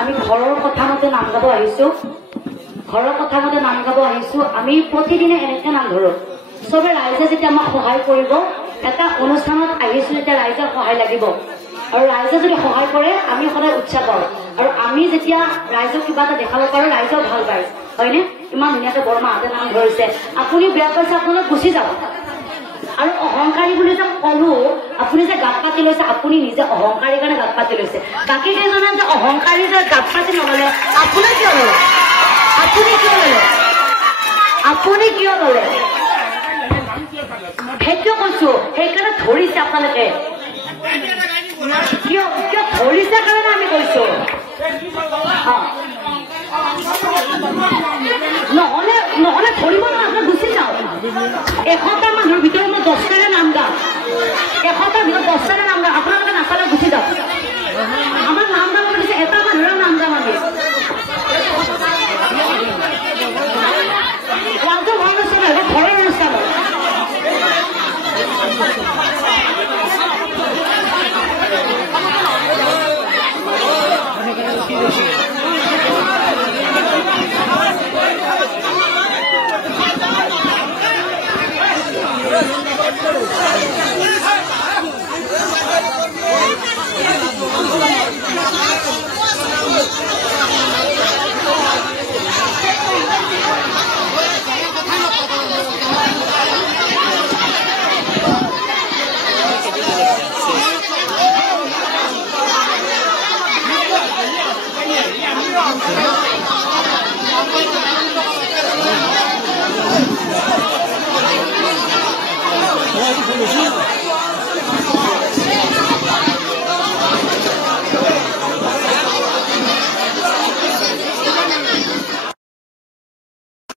আমি ঘৰৰ কথা মতে নাম গাব আহিছো, ঘৰৰ কথা মতে নাম গাব আহিছো। আমি প্ৰতিদিনে এনেকে নাম ধৰো। চবে ৰাইজে যেতিয়া আমাক সহায় কৰিব, এটা অনুষ্ঠানত আহিছো যেতিয়া ৰাইজৰ সহায় লাগিব, আৰু ৰাইজে যদি সহায় কৰে আমি সদায় উৎসাহ পাওঁ। আৰু আমি যেতিয়া ৰাইজক কিবা এটা দেখাব পাৰো ৰাইজেও ভাল পায়, হয়নে? ইমান ধুনীয়াকে বৰমাহঁতে নাম ধৰিছে, আপুনি বেয়া পাইছে আপোনালোক গুচি যাব। আৰু অহংকাৰী বুলি যে কলো, আপুনি যে গাত পাতি লৈছে, আপুনি নিজে অহংকাৰীৰ কাৰণে গাত পাতি লৈছে। বাকী কেইজনে যে অহংকাৰী যে গাত পাতি নললে, আপোনাৰ কিয় ললে? আপুনি কিয় ললে? আপুনি কিয় ললে? সেইটো কৈছো, সেইকাৰণে ধৰিছে আপোনালোকে। কিয় কিয় ধৰিছে কাৰণে আমি কৈছো।